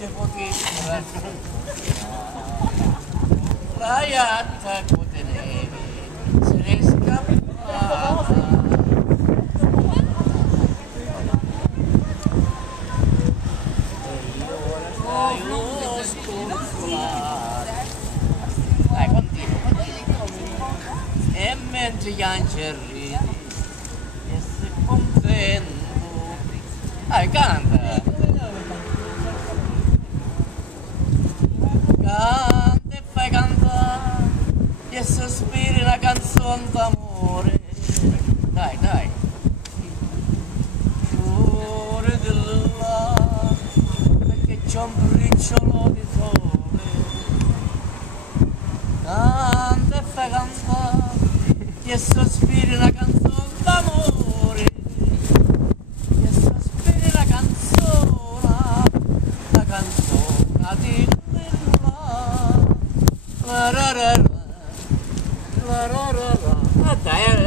te poteva la iatta che tenevi se ne è scappata e ora stai scoccolata. Dai, continua e mentre gli angeli e sei contento canta e fai cantare e sospiri una canzone d'amore. Dai, dai. Cuore dell'là, perché c'è un briciolo di sole. Canta e fai cantare e sospiri una canzone d'amore. E sospiri una canzone di la ra ra ra, la ra ra ra. Dai,